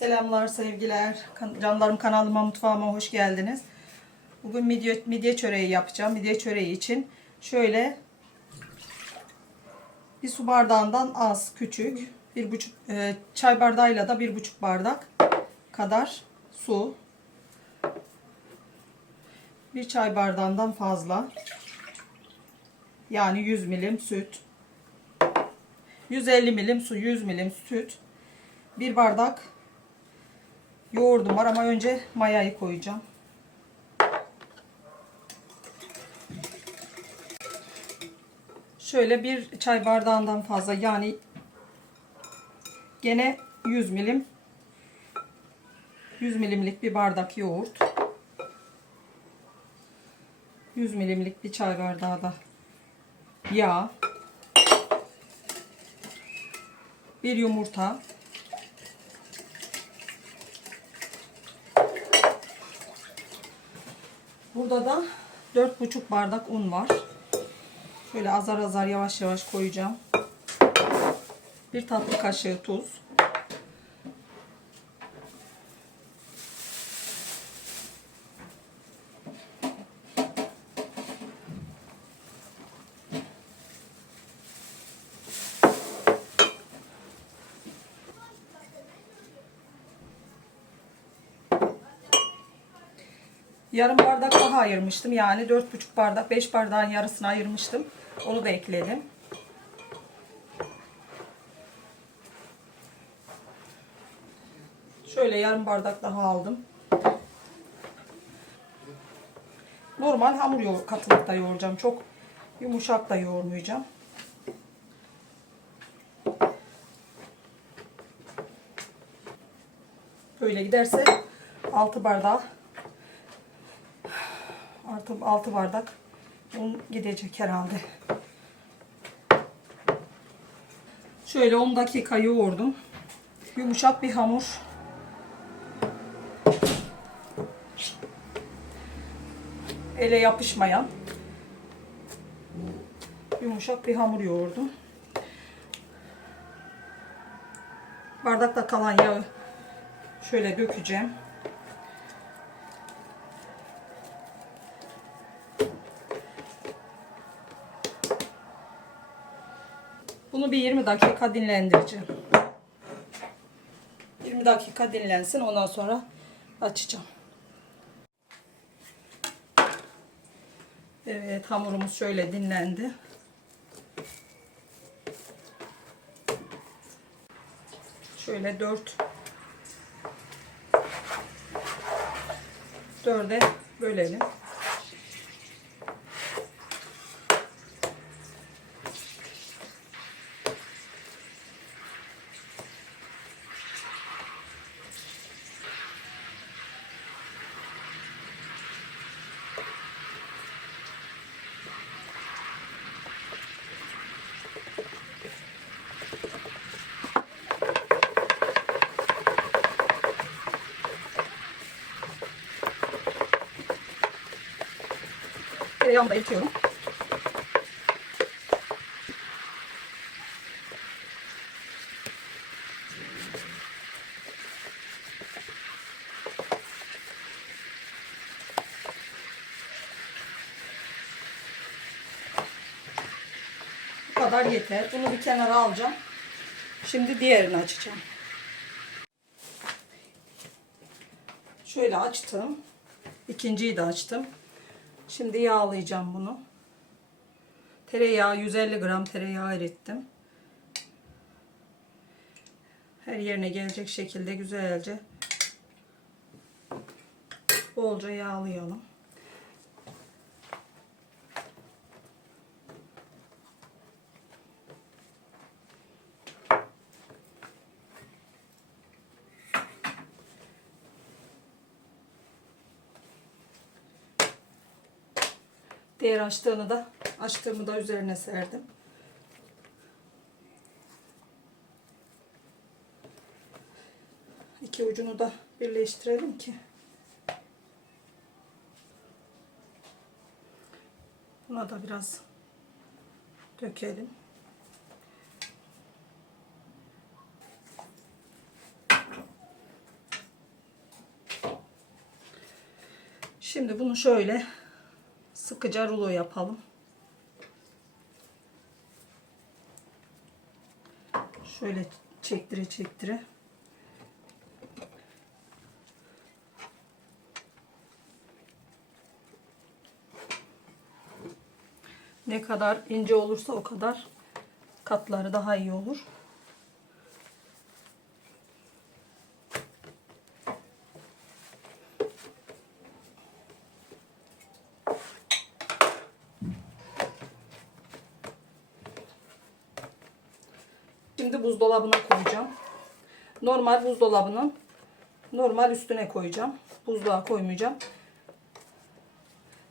Selamlar, sevgiler. Canlarım kanalıma, mutfağıma hoş geldiniz. Bugün midye, midye çöreği yapacağım. Midye çöreği için şöyle bir su bardağından az, küçük, bir buçuk e, çay bardağıyla da bir buçuk bardak kadar su. Bir çay bardağından fazla. Yani 100 milim süt. 150 milim su, 100 milim süt. Bir bardak yoğurdum var ama önce mayayı koyacağım. Şöyle bir çay bardağından fazla yani gene 100 milim 100 milimlik bir bardak yoğurt. 100 milimlik bir çay bardağı da yağ. Bir yumurta. Burada da 4,5 bardak un var. Şöyle azar azar yavaş yavaş koyacağım. Bir tatlı kaşığı tuz. Yarım bardak daha ayırmıştım. Yani 4,5 bardak 5 bardağın yarısını ayırmıştım. Onu da ekledim. Şöyle yarım bardak daha aldım. Normal hamur yoğur, katılıkta yoğuracağım. Çok yumuşak da yoğurmayacağım. Böyle giderse 6 bardağı artı 6 bardak un gidecek herhalde. Şöyle 10 dakika yoğurdum. Yumuşak bir hamur. Ele yapışmayan yumuşak bir hamur yoğurdum. Bardakta kalan yağı şöyle dökeceğim. Bunu bir 20 dakika dinlendireceğim. 20 dakika dinlensin. Ondan sonra açacağım. Evet hamurumuz şöyle dinlendi. Şöyle 4 dörde bölelim. Tereyağını da. Bu kadar yeter. Bunu bir kenara alacağım. Şimdi diğerini açacağım. Şöyle açtım. İkinciyi de açtım. Şimdi yağlayacağım bunu. Tereyağı 150 gram tereyağı erittim. Her yerine gelecek şekilde güzelce bolca yağlayalım. Diğer açtığını da açtığımı da üzerine serdim. İki ucunu da birleştirelim ki buna da biraz dökelim. Şimdi bunu şöyle sıkıca rulo yapalım. Şöyle çektire çektire. Ne kadar ince olursa o kadar katları daha iyi olur. Şimdi buzdolabına koyacağım. Normal buzdolabının normal üstüne koyacağım. Buzluğa koymayacağım.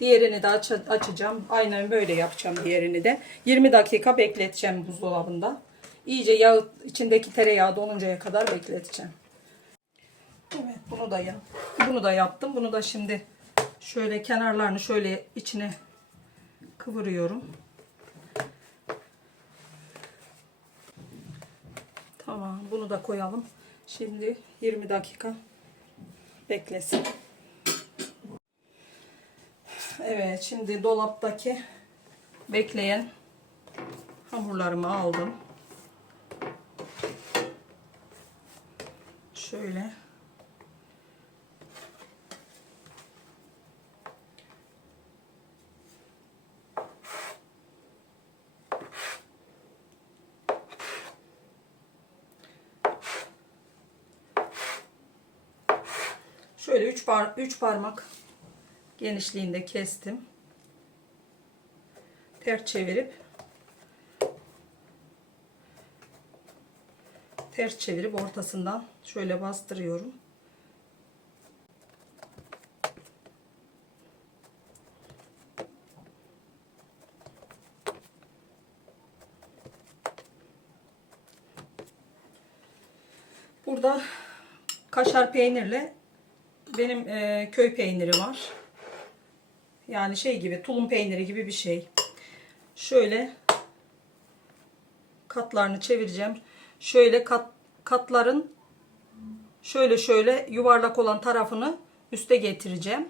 Diğerini de aç açacağım. Aynen böyle yapacağım diğerini de. 20 dakika bekleteceğim buzdolabında. İyice yağ içindeki tereyağı donuncaya kadar bekleteceğim. Evet bunu da yap. Bunu da yaptım. Bunu da şimdi şöyle kenarlarını şöyle içine kıvırıyorum. Bunu da koyalım. Şimdi 20 dakika beklesin. Evet şimdi dolaptaki bekleyen hamurlarımı aldım. Şöyle. Şöyle 3 par 3 parmak genişliğinde kestim. Ters çevirip ters çevirip ortasından şöyle bastırıyorum. Burada kaşar peynirle benim e, köy peyniri var. Yani şey gibi tulum peyniri gibi bir şey. Şöyle katlarını çevireceğim. Şöyle kat, katların şöyle şöyle yuvarlak olan tarafını üste getireceğim.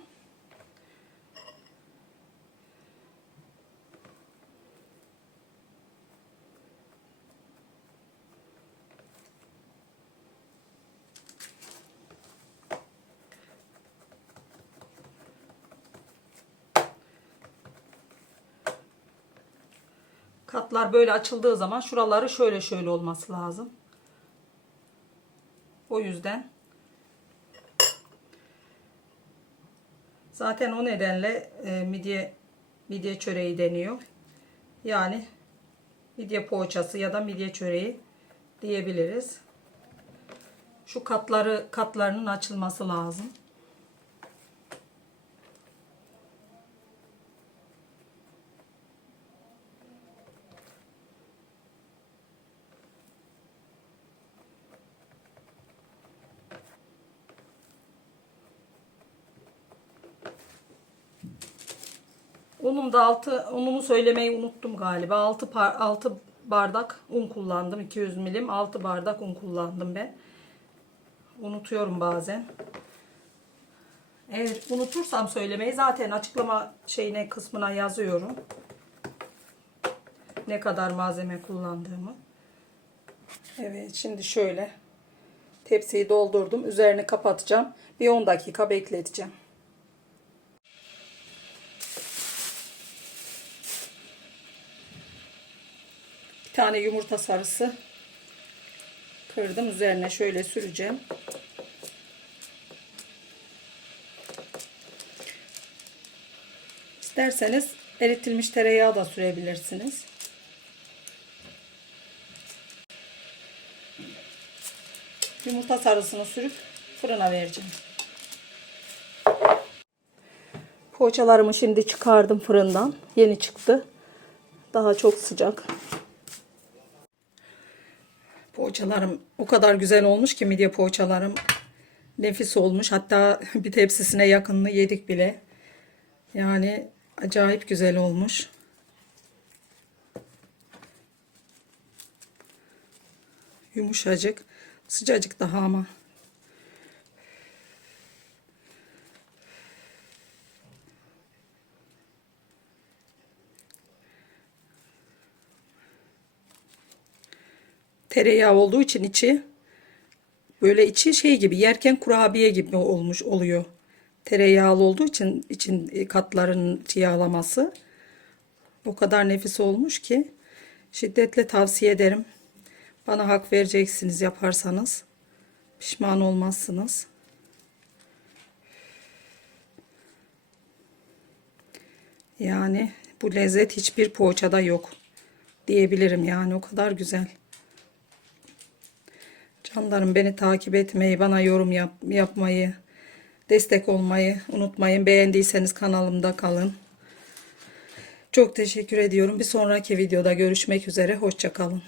Katlar böyle açıldığı zaman şuraları şöyle şöyle olması lazım. O yüzden zaten o nedenle e, midye midye çöreği deniyor. Yani midye poğaçası ya da midye çöreği diyebiliriz. Şu katları katlarının açılması lazım. Unum da altı unumu söylemeyi unuttum galiba. 6 par, 6 bardak un kullandım. 200 milim 6 bardak un kullandım ben. Unutuyorum bazen. Eğer unutursam söylemeyi zaten açıklama şeyine kısmına yazıyorum. Ne kadar malzeme kullandığımı. Evet şimdi şöyle tepsiyi doldurdum. Üzerini kapatacağım. Bir 10 dakika bekleteceğim. Tane yumurta sarısı kırdım. Üzerine şöyle süreceğim. İsterseniz eritilmiş tereyağı da sürebilirsiniz. Yumurta sarısını sürüp fırına vereceğim. Poğaçalarımı şimdi çıkardım fırından. Yeni çıktı. Daha çok sıcak. Poğaçalarım o kadar güzel olmuş ki midye poğaçalarım nefis olmuş. Hatta bir tepsisine yakınını yedik bile. Yani acayip güzel olmuş. Yumuşacık, sıcacık daha ama. Tereyağı olduğu için içi böyle içi şey gibi yerken kurabiye gibi olmuş oluyor. Tereyağlı olduğu için için katların yağlaması o kadar nefis olmuş ki şiddetle tavsiye ederim. Bana hak vereceksiniz yaparsanız. Pişman olmazsınız. Yani bu lezzet hiçbir poğaçada yok diyebilirim yani o kadar güzel. Canlarım beni takip etmeyi, bana yorum yap, yapmayı, destek olmayı unutmayın. Beğendiyseniz kanalımda kalın. Çok teşekkür ediyorum. Bir sonraki videoda görüşmek üzere. Hoşçakalın.